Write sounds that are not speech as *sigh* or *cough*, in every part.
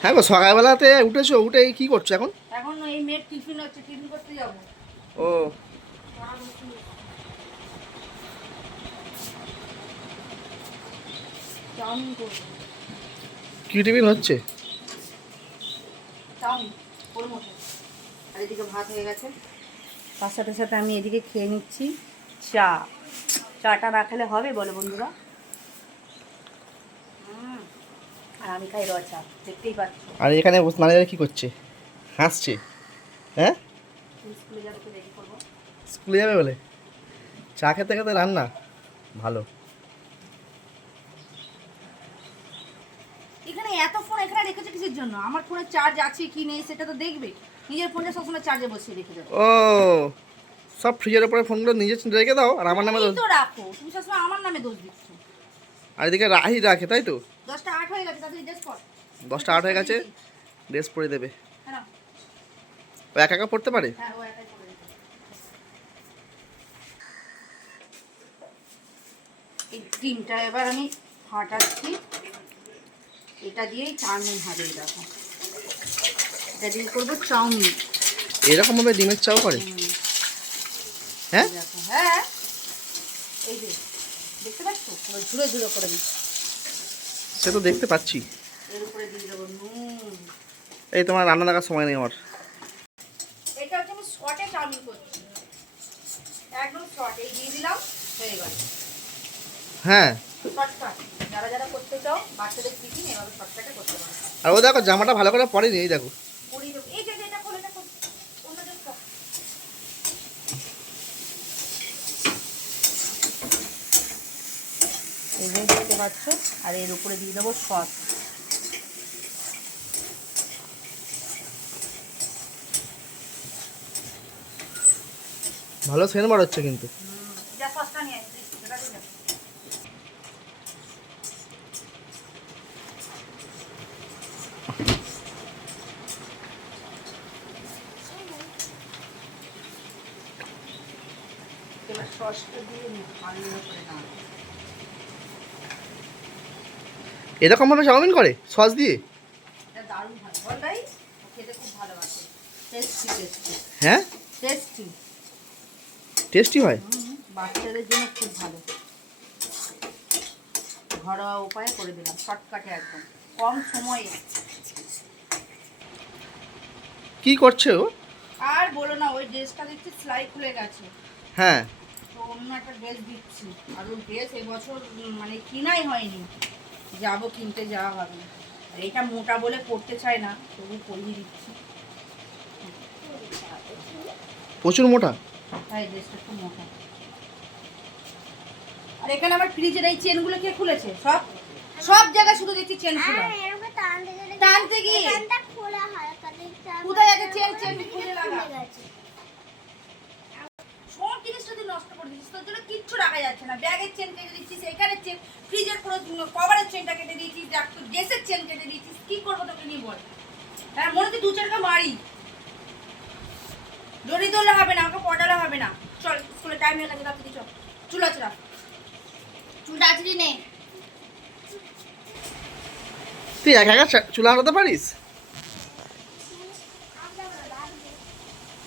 হ্যাঁ গো সকালবেলাতে উঠেছো? উঠে কি করছ এখন? এখন এই মেয়ের টিফিন হচ্ছে টিফিন করতে যাব। ও। কি টিফিন হচ্ছে? আর এদিকে ভাত হয়ে গেছে। তার সাথে সাথে আমি এদিকে খেয়ে নিচ্ছি চা। চাটা না খেলে হবে বলে বন্ধুরা হুম, আর আমি খাই র চা দেখতেই পাচ্ছ। আর এখানে নারীরা কি করছে? হাসছে। হ্যাঁ? স্কুলে যাবে তো রেডি করব? স্কুলে যাবে বলে? চা খেতে খেতে রান্না? ভালো। এখানে এত ফোন এখানে রেখেছে কিসের জন্য? আমার ফোনে চার্জ আছে কি নেই সেটা তো দেখবে। নিজের ফোনটা সবসময় চার্জে বসিয়ে রেখে দেবো। ও সব ফ্রিজের উপরে ফোনগুলো নিজে রেখে দাও আর আমার নামে দোষ তো রাখো। তুমি সবসময় আমার নামে দোষ দিচ্ছ। আর এদিকে রাহি রাখে তাই তো? দশটা আট হয়ে গেছে ড্রেস হয়ে পরে দেবে। হ্যাঁ। ও একা একা পড়তে পারে? হ্যাঁ। এই এবার আমি ফাটাচ্ছি। এটা দিয়েই চাউমিন হবে দেখো এটা দিয়ে করব চাউমিন। এরকম ভাবে ডিমের চাও করে? হ্যাঁ? হ্যাঁ। এই যে দেখতে পাচ্ছ? ঝুড়ো ঝুড়ো করে দিচ্ছি। সে তো দেখতে পাচ্ছি। এই তোমার রান্না দেখার সময় নেই আমার। এটা হচ্ছে আমি শর্টে চাউমিন করছি। একদম শর্ট এই দিয়ে দিলাম হয়ে গেল। হ্যাঁ। যারা যারা করতে চাও বাচ্চাদের টিফিন এভাবে শর্টকাটে করতে পারো। আর ও দেখো জামাটা ভালো করে পরেনি এই দেখো কুড়ি দেবো এই যে যে এটা খোলে এটা খোল অন্য জিনিসটা এই যে দেখতে পাচ্ছ আর এর উপরে দিয়ে দেবো সস। ভালো সেন বার হচ্ছে কিন্তু। সসটা দিয়ে ভালো করে। নাড়ো। এরকম ভাবে চাউমিন করে? সস দিয়ে? দারুণ ভালো বল ভাই খেতে খুব ভালোবাসে টেস্টি টেস্টি হ্যাঁ? টেস্টি টেস্টি হয়? বাচ্চাদের জন্য খুব ভালো। ঘরোয়া উপায়ে করে দিলাম শর্টকাটে একদম। কম সময়ে। কি করছে ও? আর বলো না ওই ড্রেসটা দেখছি সেলাই খুলে গেছে। হ্যাঁ। তো অন্য একটা ড্রেস দিচ্ছি। আর ওই ড্রেস এবছর মানে কিনাই হয়নি। যাব কিনতে যাওয়া হবে। আর এটা মোটা বলে পড়তে চায় না তবু পরিয়ে দিচ্ছি। প্রচুর মোটা? হ্যাঁ এই ড্রেসটা খুব মোটা। আর এখানে আমার ফ্রিজের এই চেনগুলো কে খুলেছে? সব? সব জায়গায় শুধু দেখছি চেন খোলা। টানতে গিয়ে? কোথায় আছে? চেন চেন খুলে লাগা সব জিনিস যদি নষ্ট করে দিচ্ছিস তোর জন্য কিচ্ছু রাখা যাচ্ছে না। ব্যাগের চেন কেটে দিচ্ছিস এখানের চেন ফ্রিজের পুরো কভারের চেনটা কেটে দিয়েছিস তোর ড্রেসের চেন কেটে দিয়েছিস কি করব তোকে নিয়ে বল। হ্যাঁ মনে হচ্ছে দু চারটা মারি। দড়ি দোলে হবে না আমাকে পটালে হবে না। চল স্কুলে টাইম হয়ে গেছে তাড়াতাড়ি চল। চুল চুলটা আছড়ি নে। তুই একা চুলা আনাতে পারিস?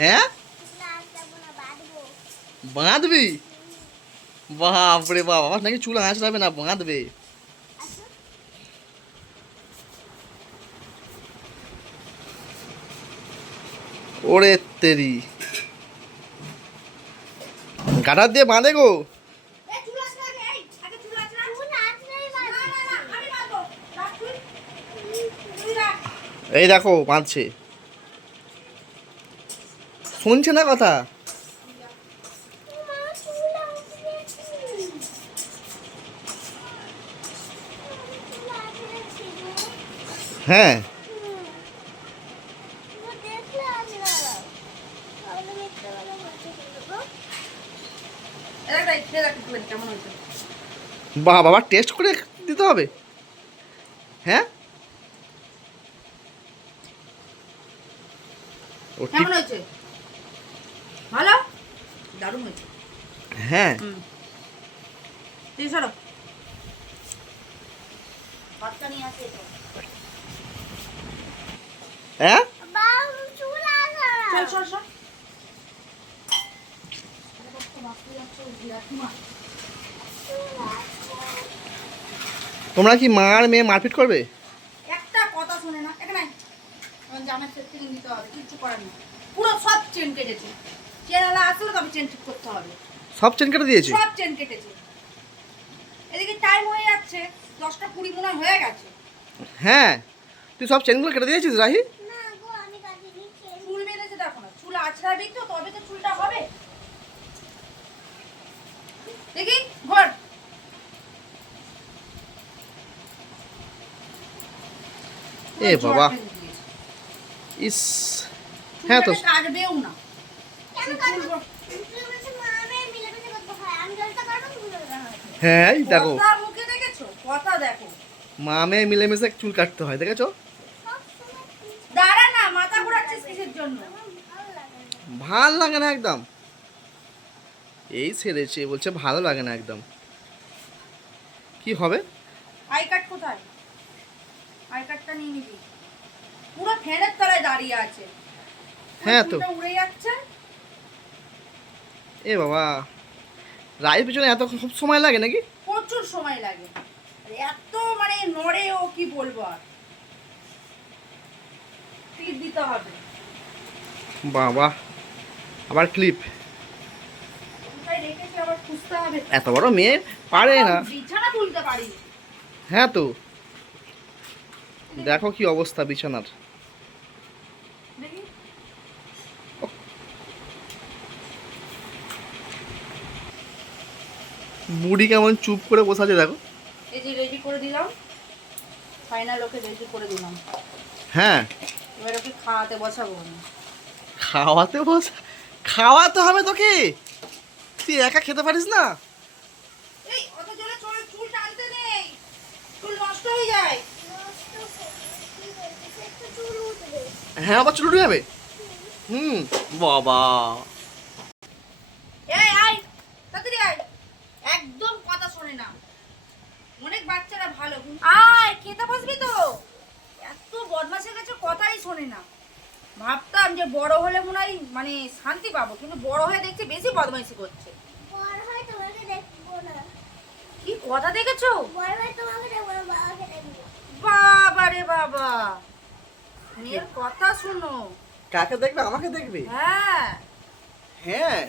হ্যাঁ? বাঁধবি? বাপরে বাবা নাকি চুল আঁচড়াবে না বাঁধবে? ওরে তেরি। গাটার দিয়ে বাঁধে গো। এই দেখো বাঁধছে। শুনছে না কথা? হ্যাঁ। হয়েছে? বাবা বাবা টেস্ট করে দিতে হবে? হ্যাঁ? কেমন হয়েছে? ভালো? দারুণ হয়েছে। হ্যাঁ। হুম। তুই সরো। নিয়ে আসে তো হ্যাঁ? তোমরা কি মা আর মেয়ে মারপিট করবে? একটা কথা শুনে না এখানে জামার সেট থেকে নিতে হবে কিচ্ছু করার নেই। পুরো সব চেন কেটেছে। চেনালা আসলে তবে চেন ঠিক করতে হবে। সব চেন কেটে দিয়েছে? সব চেন কেটেছে। এদিকে টাইম হয়ে যাচ্ছে। দশটা কুড়ি মনে হয়ে গেছে। হ্যাঁ। তুই সব চেনগুলো কেটে দিয়েছিস রাহি চুল বেঁধেছে দেখো না চুল আছড়াবি তো তবে তো চুলটা হবে। দেখি ঘর। এ বাবা। ইস হ্যাঁ তো। কাটবেও না। হ্যাঁ এই দেখো। কথা মুখে দেখেছ? কথা দেখো। মা মেয়ে মিলেমিশে চুল কাটতে হয় দেখেছ? দাঁড়া না মাথা ঘোরাচ্ছিস কিসের জন্য? ভালো লাগে না একদম। এই সেরেছে বলছে ভালো লাগে না একদম। কি হবে? আই কার্ড কোথায়? আই কার্ডটা নিয়ে নিবি। পুরো ফ্যানের তলায় দাঁড়িয়ে আছে। হ্যাঁ তো। উড়ে যাচ্ছে। এ বাবা রায়ের পিছনে এত খুব সময় লাগে নাকি? প্রচুর সময় লাগে। এত মানে নড়ে ও কি বলব আর। দিতে হবে। বাবা। আবার ক্লিপ এত বড় মেয়ে? পারে না। হ্যাঁ তো। দেখো কি অবস্থা বিছানার। বুড়ি কেমন চুপ করে বসে আছে দেখো। এই যে রেডি করে দিলাম। ফাইনাল ওকে রেডি করে দিলাম। হ্যাঁ। এবার ওকে খাওয়াতে বসাবো খাওয়াতে বস খাওয়াতে হবে তোকে? তুই একা খেতে পারিস না? এই অত জোরে চুল চুল টানতে নেই। চুল নষ্ট হয়ে যায়। হ্যাঁ আবার চুল উঠে যাবে? হুম বাবা এই আয় তাড়াতাড়ি আয় একদম কথা শোনে না অনেক বাচ্চারা ভালো কিন্তু- আয় খেতে বসবি তো এত বদমাসের কাছে কথাই শোনে না ভাবতাম যে বড় হলে মনে হয় মানে শান্তি পাবো কিন্তু বড় হয়ে দেখছি বেশি বদমাইশি করছে। কি কথা দেখেছ? বাবা রে বাবা! মেয়ের কথা শুনো। কাকে দেখবে? আমাকে দেখবে? হ্যাঁ। হ্যাঁ।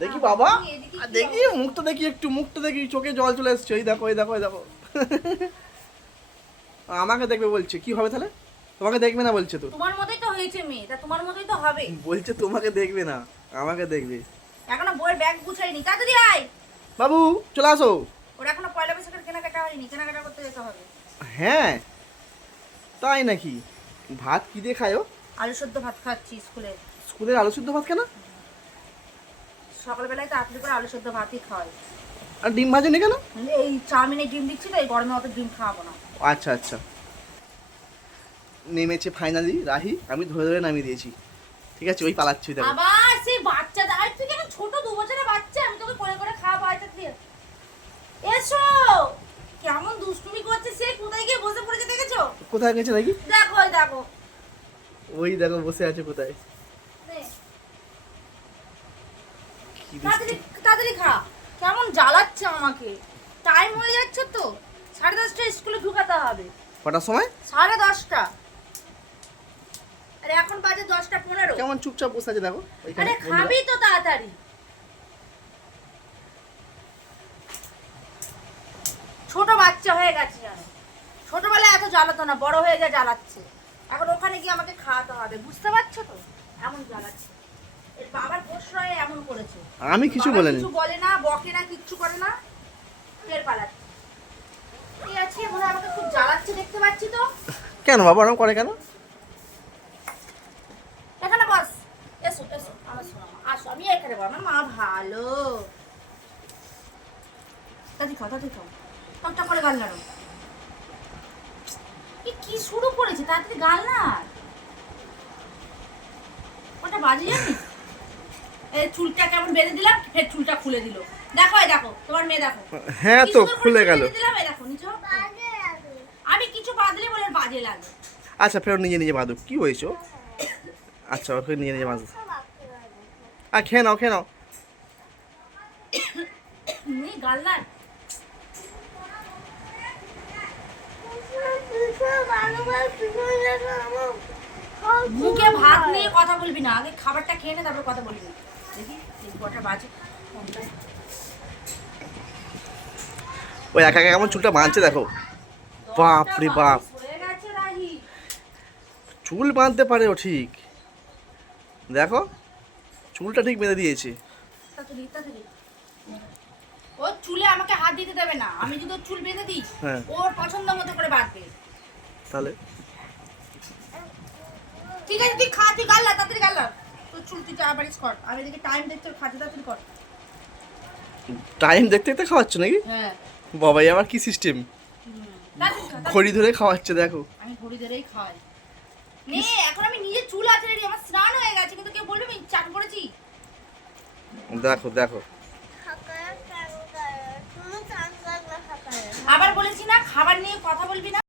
দেখি বাবা। এদিকে আর দেখি মুখটা দেখি একটু মুখটা দেখি চোখে জল চলে এসছে। এই দেখো এই দেখো এই দেখো। আমাকে দেখবে বলছে। কি হবে তাহলে? তোমাকে দেখবে না বলছে তো। তোমার মতোই তো হয়েছে মেয়ে তা তোমার মতোই তো হবে। বলছে তোমাকে দেখবে না আমাকে দেখবে। এখনও বইয়ের ব্যাগ গুছাইনি তাড়াতাড়ি আয়। বাবু চলে আসো। ওর এখনও পয়লা বৈশাখের কেনাকাটা হয়নি কেনাকাটা করতে যেতে হবে। হ্যাঁ তাই নাকি? ভাত কি দিয়ে খায়ো আলু সদ্য ভাত খাচ্ছি স্কুলে। স্কুলের আলু সিদ্ধ ভাত কেন? সকালবেলায় তাড়াতাড়ি করে আলু সদ্য ভাতই খাওয়াই। আর ডিম ভাজনি কেন? এই চাউমিনের ডিম দিচ্ছি তো এই গরমে অত ডিম খাওয়াবো না। আচ্ছা আচ্ছা। নেমেছে ফাইনালি রাহি আমি ধরে ধরে নামিয়ে দিয়েছি। ঠিক আছে ওই পালাচ্ছি দেখো। আবার সেই বাচ্চা আর তুই কেন ছোট দু বছরের বাচ্চা? আমি তোকে করে করে খাওয়াবো আচ্ছা দিয়ে এসো! কেমন দুষ্টুমি করছে সে কোথায় গিয়ে বসে পড়েছে দেখেছ? কোথায় গেছে নাকি দেখো ওই দেখো। ওই দেখো বসে আছে কোথায়? তাড়াতাড়ি খা। কেমন জ্বালাচ্ছে আমাকে। টাইম হয়ে যাচ্ছে তো। সাড়ে দশটায় স্কুলে ঢুকাতে হবে। কটার সময়? সাড়ে দশটা। আরে এখন বাজে দশটা পনেরো। কেমন চুপচাপ বসে আছে দেখো আরে খাবি তো তাড়াতাড়ি। ছোট বাচ্চা হয়ে গেছে জানো ছোটবেলায় এত জ্বালাতো না বড় হয়ে গিয়ে জ্বালাচ্ছে। এখন ওখানে গিয়ে আমাকে খাওয়াতে হবে বুঝতে পারছ তো? এমন জ্বালাচ্ছে। এর বাবার প্রশ্রয়ে এমন করেছে। আমি কিছু বলিনি। কিছু বলে না বকে না কিচ্ছু করে না ফের পালাচ্ছে। এই আছে মনে আমাকে খুব জ্বালাচ্ছে দেখতে পাচ্ছি তো? কেন বাবা ওরকম করে কেন এখানে বস এসো এসো আমার শোনো মা। আসো আমি এখানে বস আমার মা ভালো। দাদি খাও দাদি খাও। টকটা করে গাল নাড়ো। এ কি শুরু করেছে? তাড়াতাড়ি গাল না ওটা বাজে জানি এই চুলটা কেমন বেঁধে দিলাম ফের চুলটা খুলে দিল। দেখো এই দেখো তোমার মেয়ে দেখো। হ্যাঁ তো খুলে গেল। দিলাম এই দেখো নিচো আমি কিছু বাদলে বলে বাজে লাগে আচ্ছা ফেরত নিজে নিজে বাঁধুক। কি হয়েছে? *coughs* আচ্ছা ওকে নিজে নিজে বাঁধুক আর খেয়ে নাও খেয়ে নাও। নেই গাল্লার। মুখে ভাত নিয়ে কথা বলবি না আগে খাবারটা খেয়ে নে তারপর কথা বলবি। দেখি কটা বাজে। ওই একা একা কেমন চুলটা বাঁধছে দেখো। বাপ। রে বাপ চুল বাঁধতে পারে ও ঠিক। দেখো চুলটা ঠিক বেঁধে দিয়েছে। তাড়াতাড়ি তাড়াতাড়ি ও চুলে আমাকে হাত দিতে দেবে না। আমি যদি ওর চুল বেঁধে দিই হ্যাঁ। ওর পছন্দ মতো করে বাঁধবে। তাহলে? ঠিক আছে তুই খা তুই গাল্লা তাড়াতাড়ি গাল্লা তোর চুল তুই বাড়িস কর। আমি এদিকে টাইম দেখতে খাতে তাড়াতাড়ি কর। টাইম দেখতে দেখতে খাওয়াচ্ছ নাকি? হ্যাঁ। বাবাই আবার কি সিস্টেম খড়ি ধরে খাওয়াচ্ছে দেখো। আমি ঘড়ি ধরেই খাই নে এখন আমি নিজে চুল আছে আমার স্নান হয়ে গেছে কিন্তু কেউ বলবে আমি চান করেছি? দেখো দেখো। আবার বলেছি না খাবার নিয়ে কথা বলবি না।